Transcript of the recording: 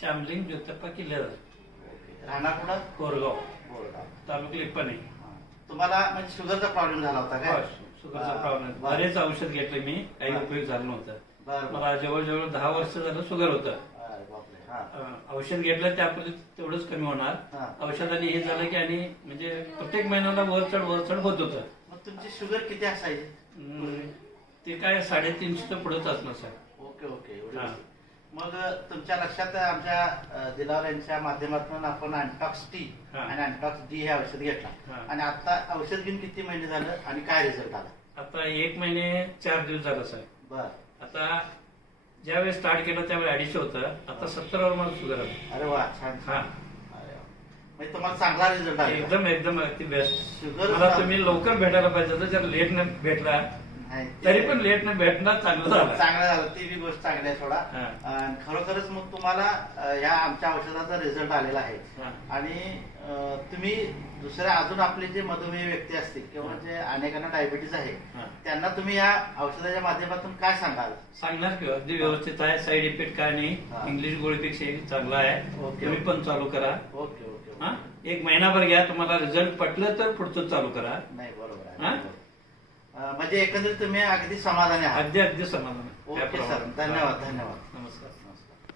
श्यामलिंग ज्योतप्पा किल्ल्यावर. राहणार कुठं कोरगाव बोरगाव. तालुका लिप्पाने. तुम्हाला म्हणजे शुगरचा प्रॉब्लेम झाला होता काय शुगरचा. प्रॉब्लेम बरं. बरेच औषध घेतले मी काही. उपयोग झाला नव्हता. मला जवळजवळ दहा वर्ष झालं शुगर होतं. हा. औषध घेतलं त्यापूर्वी तेवढंच कमी होणार. औषधाने हे झालं की आणि म्हणजे प्रत्येक महिन्याला वर चढ वर चढ होत होतं मग तुमची शुगर किती असायची ते काय साडेतीनशे पुढेच असणार सर ओके ओके. मग तुमच्या लक्षात आमच्या दिलावर यांच्या माध्यमातून आपण अँटॉक्स टी. आणि अँटॉक्स डी हे औषध घेतला. आणि आता औषध घेऊन किती महिने झालं आणि काय रिझल्ट आला? आता एक महिने चार दिवस झालं सर बर. आता ज्यावेळेस स्टार्ट केलं त्यावेळी अडीचशे होतं. आता सत्तर वर मला शुगर आलं अरे वा छान हा. म्हणजे तुम्हाला चांगला रिझल्ट आला. एकदम एकदम अगदी बेस्ट शुगर मला तुम्ही लवकर भेटायला पाहिजे जर लेट न भेटला तरी पण लेट न भेटणार चांगलं झालं चांगलं झालं ती बी गोष्ट चांगली आहे थोडा. आणि खरोखरच मग तुम्हाला ह्या आमच्या औषधाचा रिझल्ट आलेला आहे. आणि तुम्ही दुसऱ्या अजून आपले जे मधुमेह व्यक्ती असतील किंवा. जे अनेकांना डायबिटीज आहे. त्यांना तुम्ही या औषधाच्या माध्यमातून काय सांगाल? सांगणार की अगदी व्यवस्थित आहे. साईड इफेक्ट काय नाही. इंग्लिश गोळीपेक्षा चांगला आहे. ओके. तुम्ही पण चालू करा. ओके ओके एक महिनाभर घ्या. तुम्हाला रिझल्ट पटलं तर पुढचं चालू करा. नाही बरोबर म्हणजे एकंदरीत तुम्ही अगदी समाधानी आहात अगदी अगदी समाधान आहे. ओके. सर धन्यवाद धन्यवाद नमस्कार नमस्कार